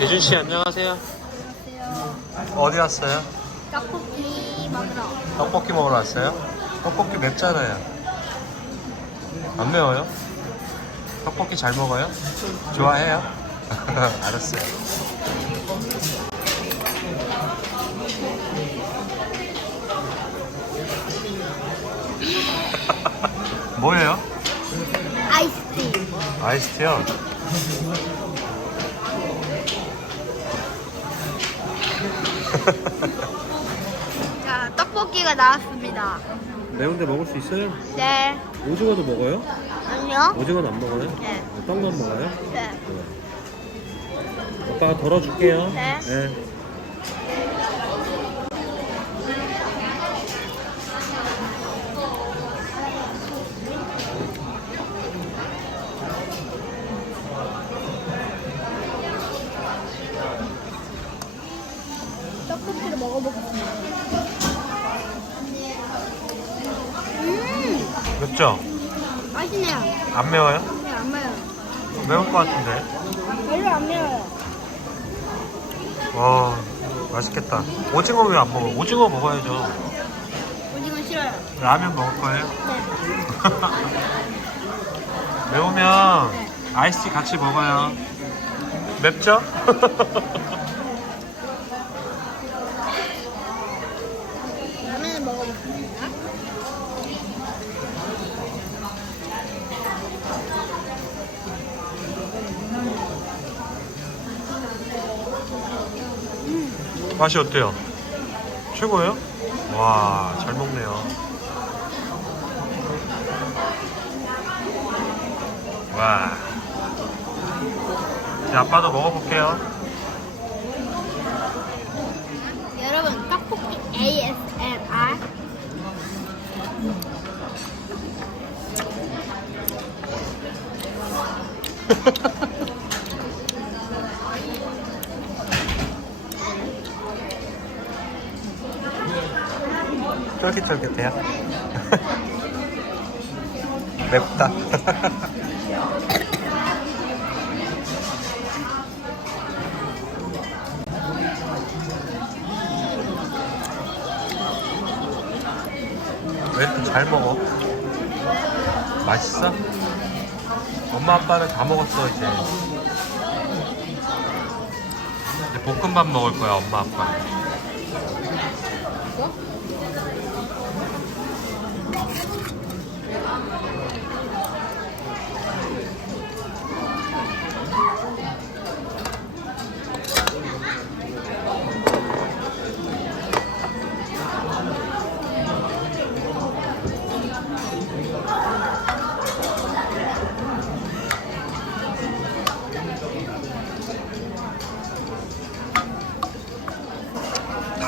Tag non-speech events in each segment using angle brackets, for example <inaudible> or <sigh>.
예준 씨 안녕하세요. 안녕하세요. 어디 왔어요? 떡볶이 먹으러. 떡볶이 먹으러 왔어요? 떡볶이 맵잖아요. 안 매워요? 떡볶이 잘 먹어요? 좋아해요? <laughs> 알았어요. <laughs> 뭐예요? 아이스티. 아이스티요? <laughs> 자, 떡볶이가 나왔습니다. 매운데 먹을 수 있어요? 네. 오징어도 먹어요? 아니요. 오징어는 안 먹어요? 네. 떡만 먹어요? 네. 오빠가 덜어줄게요. 네. 떡볶이를 먹어보겠습니다. 음, 맵죠? 맛있네요. 안 매워요? 네, 안 매워요. 매울 것 같은데. 별로 안 매워요. 와, 맛있겠다. 오징어 왜 안 먹어? 오징어 먹어야죠. 오징어 싫어요. 라면 먹을 거예요? 네. <laughs> 매우면 아이스티 같이 먹어요. 맵죠? <laughs> 라면을 먹어보겠습니다. 맛이 어때요? 최고예요? 와, 잘 먹네요. 와. 이제 아빠도 먹어볼게요. 여러분 떡볶이 ASMR <laughs> 쫄깃쫄깃해요? <laughs> 맵다. <laughs> 왜 이렇게 잘 먹어? 맛있어? 엄마 아빠는 다 먹었어 이제. 이제 볶음밥 먹을 거야 엄마 아빠.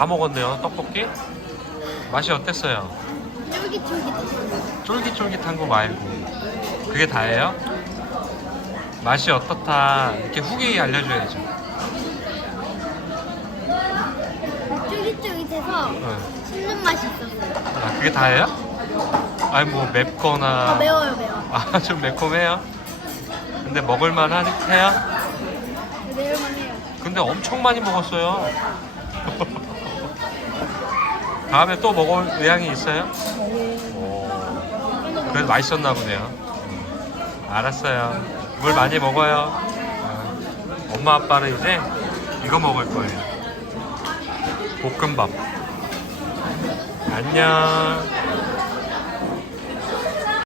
다 먹었네요 떡볶이. 맛이 어땠어요? 쫄깃쫄깃 쫄깃쫄깃한 거 말고 그게 다예요? 맛이 어떻다 이렇게 후기 알려줘야죠. 쫄깃쫄깃해서 응. 씹는 맛이 있었어요. 아, 그게 다예요? 아니 뭐 맵거나 아 매워요 매워. 아, 좀 매콤해요. 근데 먹을만 해요? 매울만 해요. 근데 엄청 많이 먹었어요. <laughs> 다음에 또 먹을 의향이 있어요? 오, 그래도 맛있었나 보네요. 알았어요. 물 많이 먹어요. 어, 엄마 아빠는 이제 이거 먹을 거예요. 볶음밥. 안녕.